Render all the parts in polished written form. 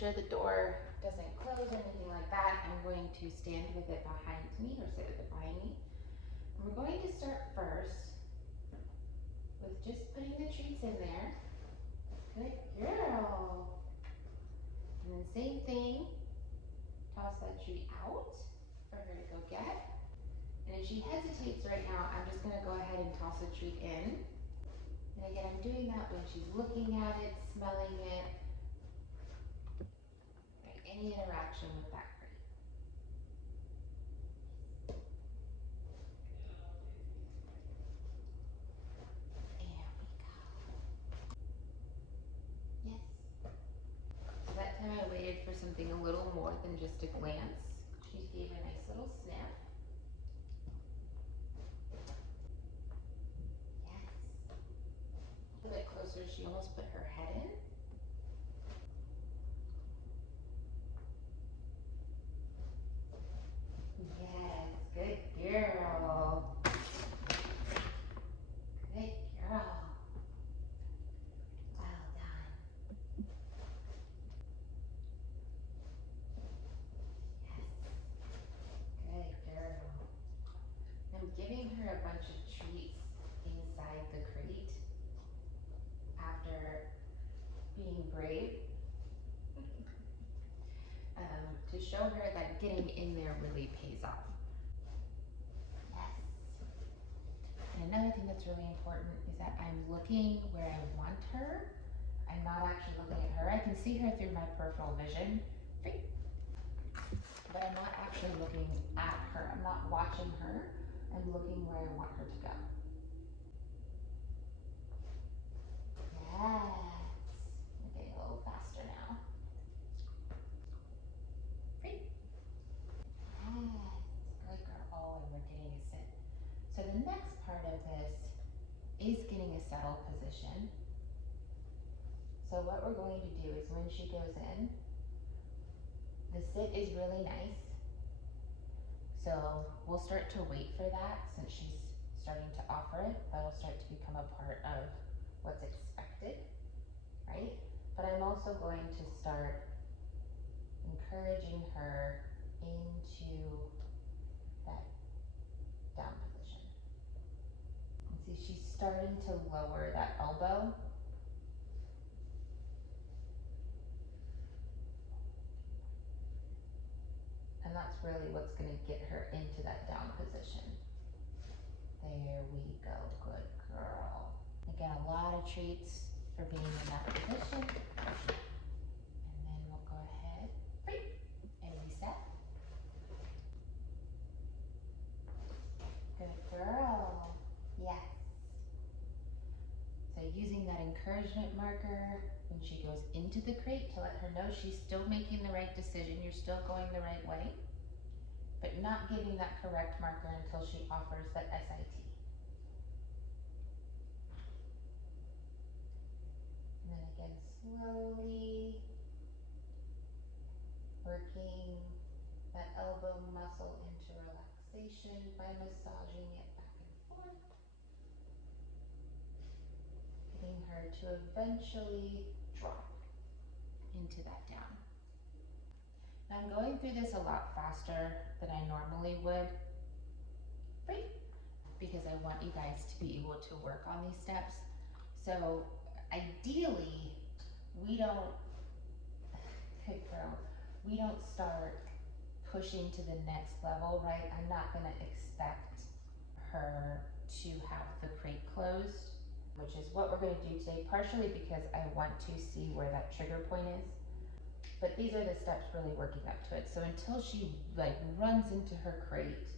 sure the door doesn't close or anything like that, I'm going to stand with it behind me or sit with it behind me. And we're going to start first with just putting the treats in there. Good girl. And then same thing, toss that treat out for her to go get. And if she hesitates right now, I'm just gonna go ahead and toss a treat in. And again, I'm doing that when she's looking at it, smelling it, like any interaction with that crate. There we go. Yes. So that time I waited for something a little more than just a glance. She gave a nice little sniff. Yes. A little bit closer, she almost put her head in. Yes, good girl. Good girl. Well done. Yes, good girl. I'm giving her a bunch of treats inside the crate after being brave to show her that getting in there really pays off. Yes. And another thing that's really important is that I'm looking where I want her. I'm not actually looking at her. I can see her through my peripheral vision, but I'm not actually looking at her. I'm not watching her. I'm looking where I want her to go. Yes. We're getting a little faster now. Great. Yes. Good girl. Oh, and we're getting a sit. So the next part of this is getting a settle position. So what we're going to do is when she goes in, the sit is really nice. So we'll start to wait for that since she's starting to offer it. That'll start to become a part of what's expected, right? But I'm also going to start encouraging her into that down position. And see, she's starting to lower that elbow. And that's really what's gonna get her into that down position. There we go, good girl. Again, a lot of treats for being in that position. And then we'll go ahead and reset. Good girl, yes. So using that encouragement marker when she goes into the crate to let her know she's still making the right decision, you're still going the right way, but not giving that correct marker until she offers that SIT. And then again, slowly working that elbow muscle into relaxation by massaging it back and forth. Getting her to eventually drop into that down. Now I'm going through this a lot faster than I normally would, right? Because I want you guys to be able to work on these steps. So ideally, we don't start pushing to the next level, right? I'm not gonna expect her to have the crate closed, which is what we're gonna do today, partially because I want to see where that trigger point is. But these are the steps really working up to it. So until she like runs into her crate,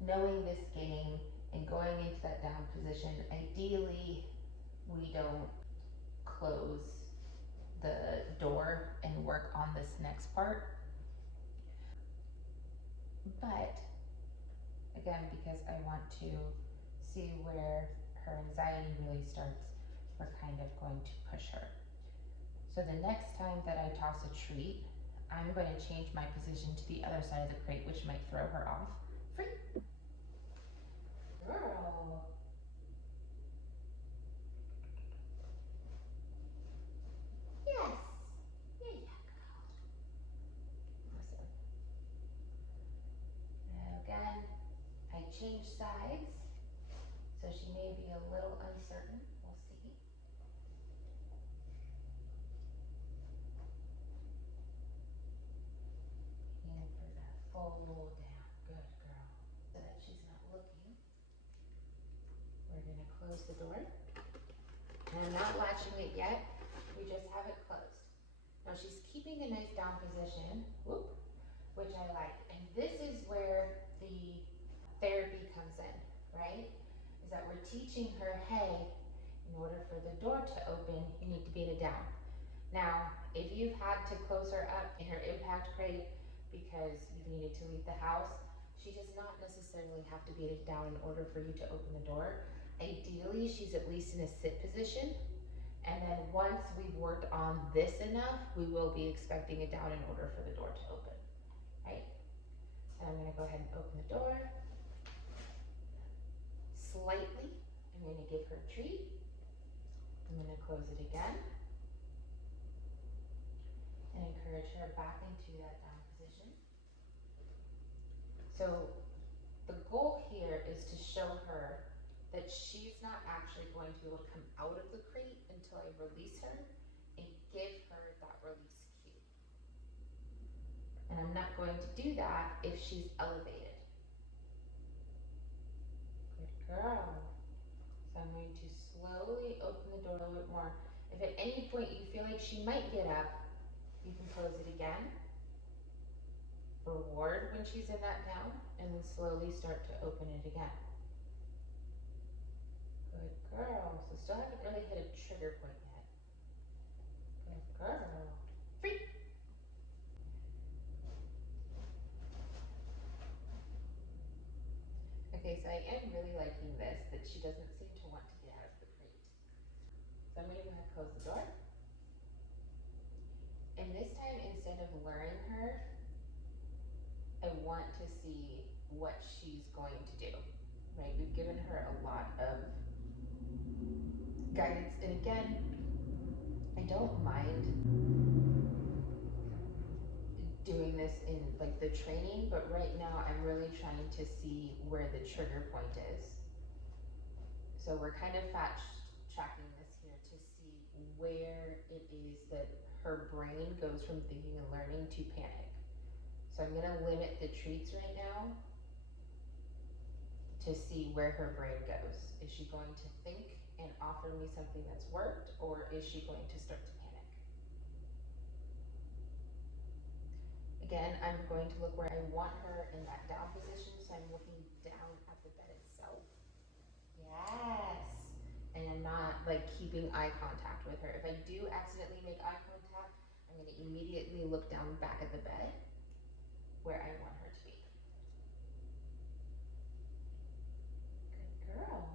knowing this game and going into that down position, ideally we don't close the door and work on this next part. But again, because I want to see where her anxiety really starts, we're kind of going to push her. So the next time that I toss a treat, I'm going to change my position to the other side of the crate, which might throw her off. Free. Girl. Yes. Yeah, yeah, girl. close the door. And I'm not latching it yet, we just have it closed. Now she's keeping a nice down position, whoop, which I like. And this is where the therapy comes in, right? Is that we're teaching her, hey, in order for the door to open, you need to be at a down. Now, if you've had to close her up in her impact crate because you've needed to leave the house, she does not necessarily have to be at a down in order for you to open the door. Ideally, she's at least in a sit position. And then once we've worked on this enough, we will be expecting a down in order for the door to open, right? So I'm gonna go ahead and open the door. Slightly, I'm gonna give her a treat. I'm gonna close it again. And encourage her back into that down position. So the goal here is to show her that she's not actually going to be able to come out of the crate until I release her and give her that release cue. And I'm not going to do that if she's elevated. Good girl. So I'm going to slowly open the door a little bit more. If at any point you feel like she might get up, you can close it again. Reward when she's in that down, and then slowly start to open it again. Good girl. So still haven't really hit a trigger point yet. Good girl. Free. Okay, so I am really liking this, that she doesn't seem to want to get out of the crate. So I'm gonna go ahead and close the door. And this time, instead of luring her, I want to see what she's going to do, right? We've given her a lot of guidance. And again, I don't mind doing this in like the training, but right now I'm really trying to see where the trigger point is. So we're kind of tracking this here to see where it is that her brain goes from thinking and learning to panic. So I'm gonna limit the treats right now to see where her brain goes. Is she going to think and offer me something that's worked, or is she going to start to panic? Again, I'm going to look where I want her in that down position, so I'm looking down at the bed itself. Yes. And I'm not like keeping eye contact with her. If I do accidentally make eye contact, I'm gonna immediately look down back at the bed where I want her to be. Good girl.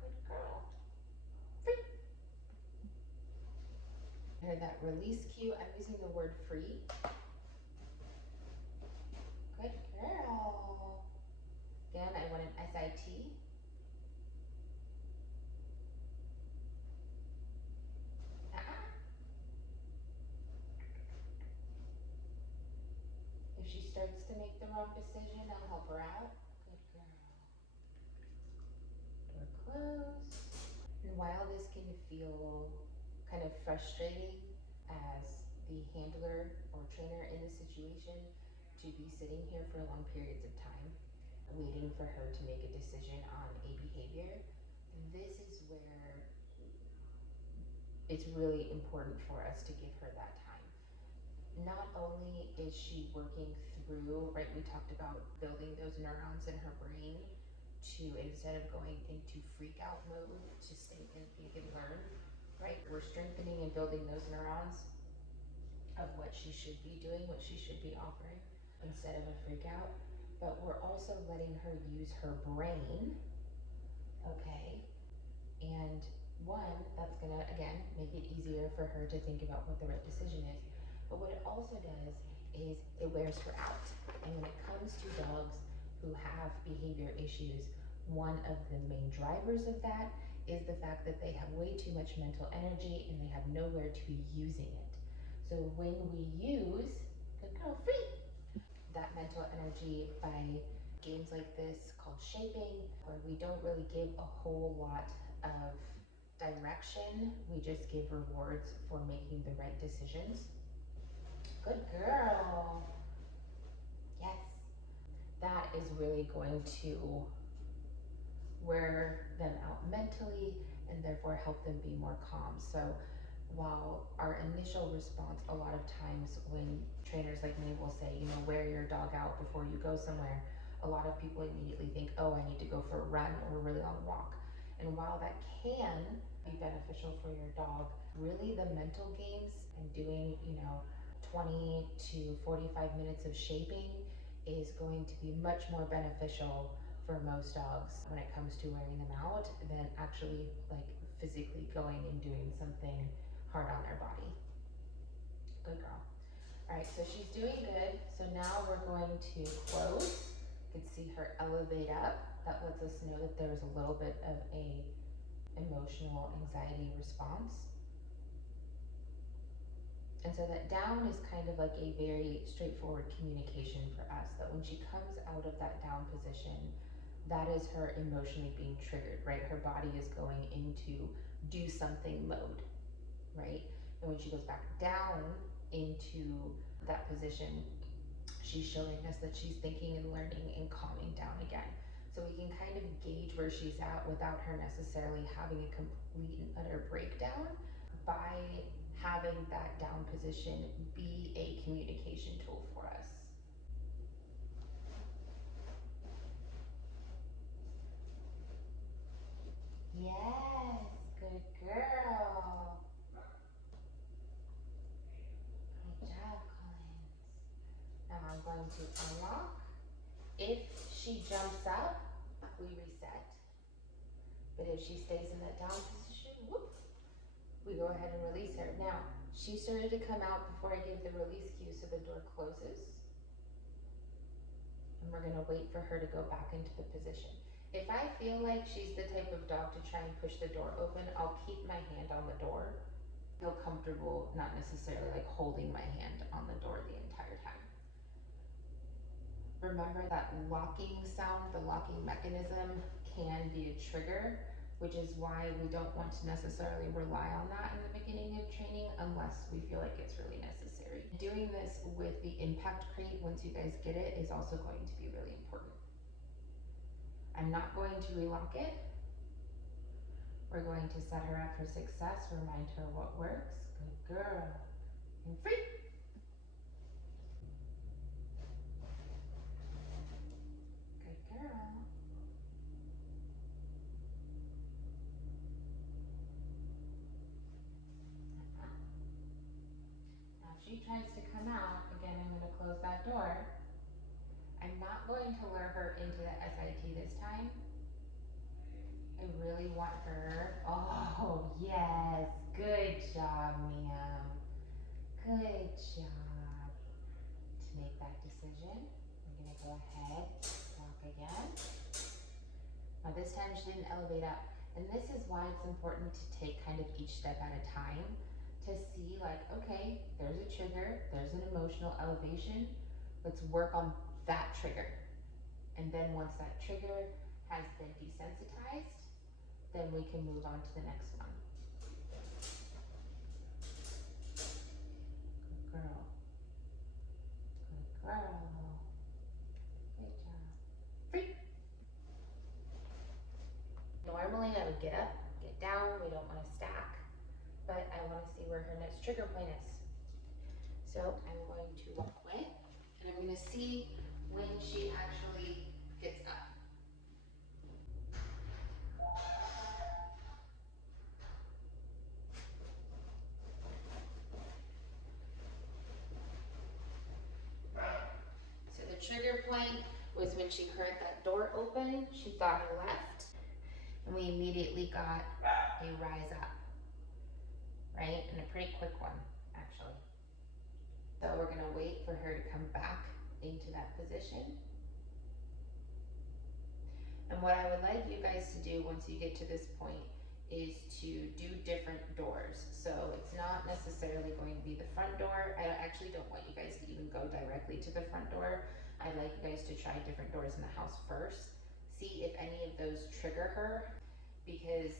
Good girl. Free. Hear that release cue? I'm using the word free. Good girl. Again, I want an SIT. If she starts to make the wrong decision, I'll help her out. Good girl. Door closed. And while this can feel kind of frustrating as the handler or trainer in this situation, to be sitting here for long periods of time, waiting for her to make a decision on a behavior, this is where it's really important for us to give her that time. Not only is she working through, right, we talked about building those neurons in her brain to, instead of going into freak out mode, to stay in think and learn, right? We're strengthening and building those neurons of what she should be doing, what she should be offering, instead of a freak out. But we're also letting her use her brain, okay? And one, that's gonna, again, make it easier for her to think about what the right decision is. But what it also does is it wears her out. And when it comes to dogs who have behavior issues, one of the main drivers of that is the fact that they have way too much mental energy and they have nowhere to be using it. So when we use, good girl, free, that mental energy by games like this called shaping, where we don't really give a whole lot of direction, we just give rewards for making the right decisions. Good girl. Yes. That is really going to wear them out mentally and therefore help them be more calm. So while our initial response a lot of times when trainers like me will say, you know, wear your dog out before you go somewhere, a lot of people immediately think, oh, I need to go for a run or a really long walk. And while that can be beneficial for your dog, really the mental games and doing, you know, 20 to 45 minutes of shaping is going to be much more beneficial for most dogs when it comes to wearing them out than actually like physically going and doing something hard on their body. Good girl. All right, so she's doing good. So now we're going to close. You can see her elevate up. That lets us know that there's a little bit of a emotional anxiety response. And so that down is kind of like a very straightforward communication for us, that when she comes out of that down position, that is her emotionally being triggered, right? Her body is going into do something mode, right? And when she goes back down into that position, she's showing us that she's thinking and learning and calming down again. So we can kind of gauge where she's at without her necessarily having a complete and utter breakdown by having that down position be a communication tool for us. Yes, good girl. Good job, Collins. Now I'm going to unlock. If she jumps up, we reset. But if she stays in that down position, whoop, we go ahead and release her. Now, she started to come out before I gave the release cue, so the door closes. And we're gonna wait for her to go back into the position. If I feel like she's the type of dog to try and push the door open, I'll keep my hand on the door. Feel comfortable, not necessarily like holding my hand on the door the entire time. Remember that locking sound, the locking mechanism can be a trigger, which is why we don't want to necessarily rely on that in the beginning of training unless we feel like it's really necessary. Doing this with the impact crate, once you guys get it, is also going to be really important. I'm not going to relock it. We're going to set her up for success, remind her what works. Good girl. And free. Good girl. Now if she tries to come out, again, I'm going to close that door. I'm not going to lure her into the SIT this time. I really want her, oh yes, good job, ma'am. Good job. To make that decision, we're gonna go ahead, walk again. Now this time she didn't elevate up. And this is why it's important to take kind of each step at a time to see like, okay, there's a trigger, there's an emotional elevation. Let's work on that trigger. And then once that trigger has been desensitized, then we can move on to the next one. Good girl. Good girl. Good job. Free. Normally I would get up, get down, we don't want to stack, but I want to see where her next trigger point is. So I'm going to walk away and I'm going to see when she actually gets up. So the trigger point was when she heard that door open, she thought I left, and we immediately got a rise up, right? And a pretty quick one, actually. So we're gonna wait for her to come back into that position. And what I would like you guys to do once you get to this point is to do different doors. So it's not necessarily going to be the front door. I actually don't want you guys to even go directly to the front door. I'd like you guys to try different doors in the house first. See if any of those trigger her, because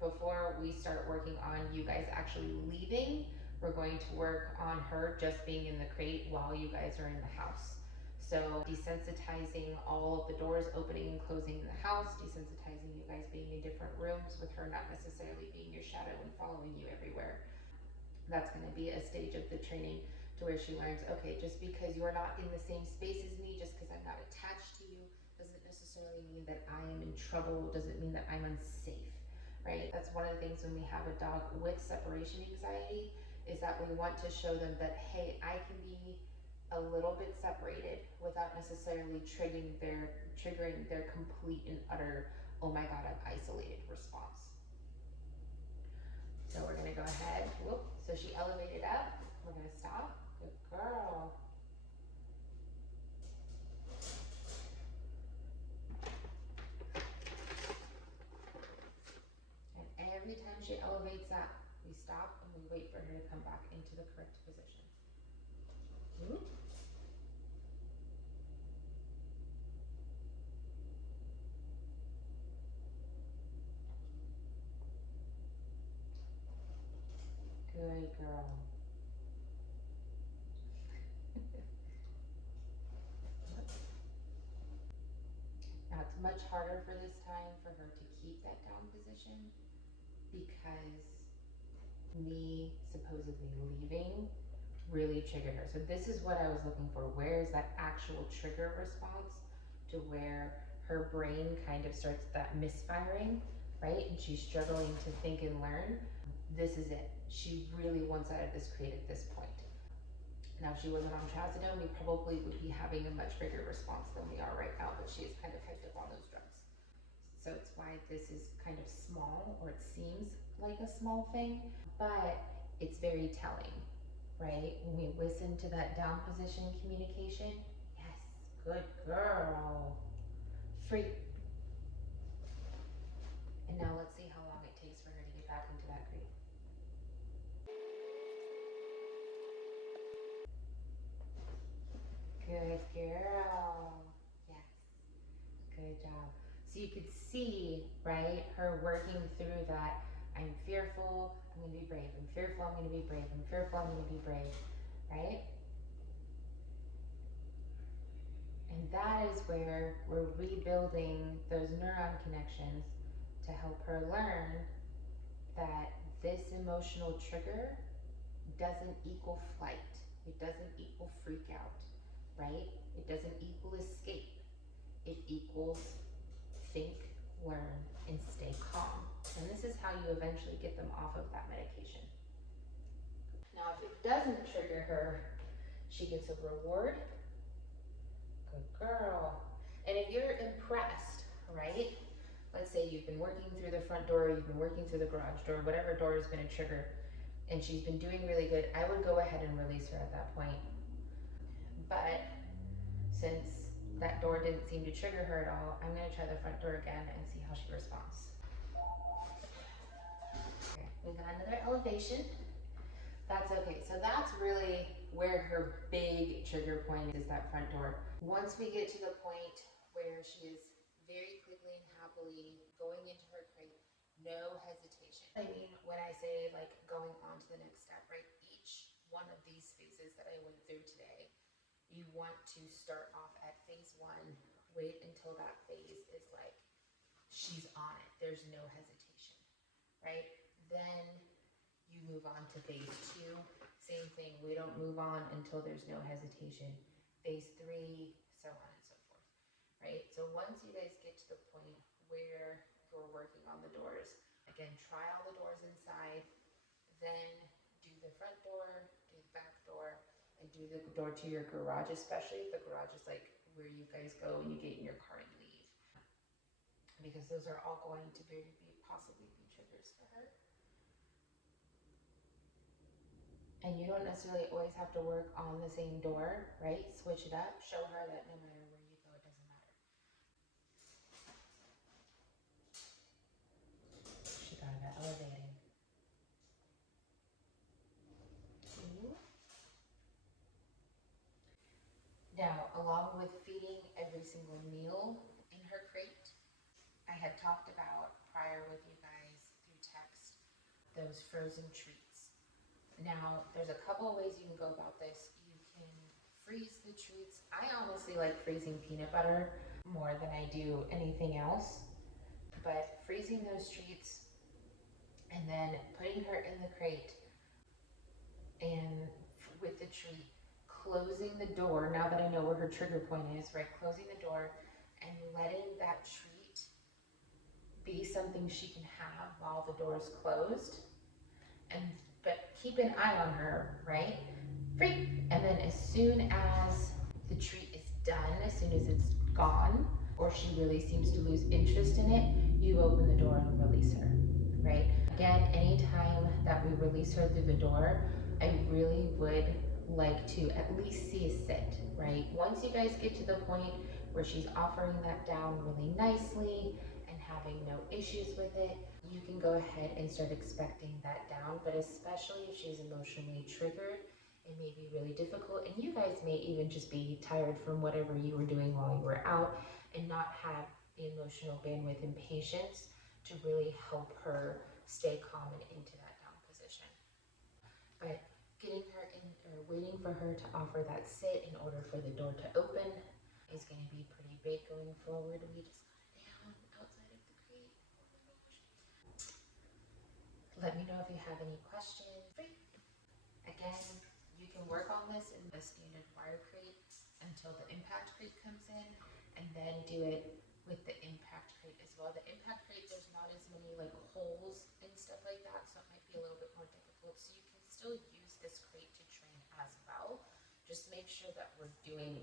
before we start working on you guys actually leaving, we're going to work on her just being in the crate while you guys are in the house. So desensitizing all of the doors opening and closing in the house, desensitizing you guys being in different rooms with her not necessarily being your shadow and following you everywhere. That's going to be a stage of the training to where she learns, okay, just because you're not in the same space as me, just because I'm not attached to you, doesn't necessarily mean that I am in trouble, doesn't mean that I'm unsafe, right? That's one of the things when we have a dog with separation anxiety, is that we want to show them that, hey, I can be a little bit separated without necessarily triggering their complete and utter, oh my God, I'm isolated response. So we're gonna go ahead, whoop, so she elevated up, we're gonna stop, good girl. And every time she elevates up, we stop and we wait for her to come back into the correct position. Whoop. Good girl. Now it's much harder for this time for her to keep that down position because me supposedly leaving really triggered her. So this is what I was looking for. Where is that actual trigger response to where her brain kind of starts that misfiring, right? And she's struggling to think and learn. This is it. She really wants out of this crate at this point. Now, if she wasn't on trazodone, we probably would be having a much bigger response than we are right now, but she is kind of hyped up on those drugs. So it's why this is kind of small, or it seems like a small thing, but it's very telling, right? When we listen to that down position communication, yes, good girl, free. And now let's see how long it takes for her to get back into that crate. Good girl. Yes. Good job. So you could see, right, her working through that. I'm fearful, I'm going to be brave. I'm fearful, I'm going to be brave. I'm fearful, I'm going to be brave. Right? And that is where we're rebuilding those neuron connections to help her learn that this emotional trigger doesn't equal flight. It doesn't equal freak out, right? It doesn't equal escape. It equals think, learn, and stay calm. And this is how you eventually get them off of that medication. Now, if it doesn't trigger her, she gets a reward. Good girl. And if you're impressed, right? Let's say you've been working through the front door, you've been working through the garage door, whatever door has been a trigger, and she's been doing really good, I would go ahead and release her at that point. But since that door didn't seem to trigger her at all, I'm gonna try the front door again and see how she responds. Okay, we got another elevation. That's okay. So that's really where her big trigger point is, that front door. Once we get to the point where she is very quickly and happily going into her crate, no hesitation. I mean, when I say like going on to the next step, right? Each one of these phases that I went through today, you want to start off at phase 1, wait until that phase is like, she's on it. There's no hesitation, right? Then you move on to phase 2, same thing. We don't move on until there's no hesitation. Phase 3, so on and so forth, right? So once you guys get to the point where you're working on the doors, again, try all the doors inside, then do the front door, do the back door, and do the door to your garage, especially if the garage is like where you guys go and you get in your car and leave. Because those are all going to possibly be triggers for her. And you don't necessarily always have to work on the same door, right? Switch it up, show her that no matter where you go, it doesn't matter. She got that elevating. Now, along with feeding every single meal in her crate, I had talked about prior with you guys through text, those frozen treats. Now, there's a couple of ways you can go about this. You can freeze the treats. I honestly like freezing peanut butter more than I do anything else, but freezing those treats and then putting her in the crate and with the treat, closing the door, now that I know where her trigger point is, right? Closing the door and letting that treat be something she can have while the door is closed. And but keep an eye on her, right? Free. And then as soon as the treat is done, as soon as it's gone, or she really seems to lose interest in it, you open the door and release her, right? Again, anytime that we release her through the door, I really would like to at least see a sit, right? Once you guys get to the point where she's offering that down really nicely and having no issues with it, you can go ahead and start expecting that down. But especially if she's emotionally triggered, it may be really difficult, and you guys may even just be tired from whatever you were doing while you were out and not have the emotional bandwidth and patience to really help her stay calm and into that down position. But getting her in, or waiting for her to offer that sit in order for the door to open is going to be pretty big going forward. We just got it down outside of the crate. Oh my gosh. Let me know if you have any questions. Again, you can work on this in the standard wire crate until the impact crate comes in, and then do it with the impact crate as well. The impact crate, there's not as many like holes and stuff like that, so it might be a little bit more difficult. So you can still use this crate to train as well. Just make sure that we're doing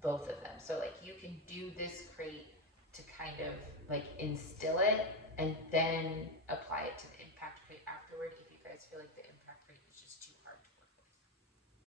both of them. So like you can do this crate to kind of like instill it and then apply it to the impact crate afterward if you guys feel like the impact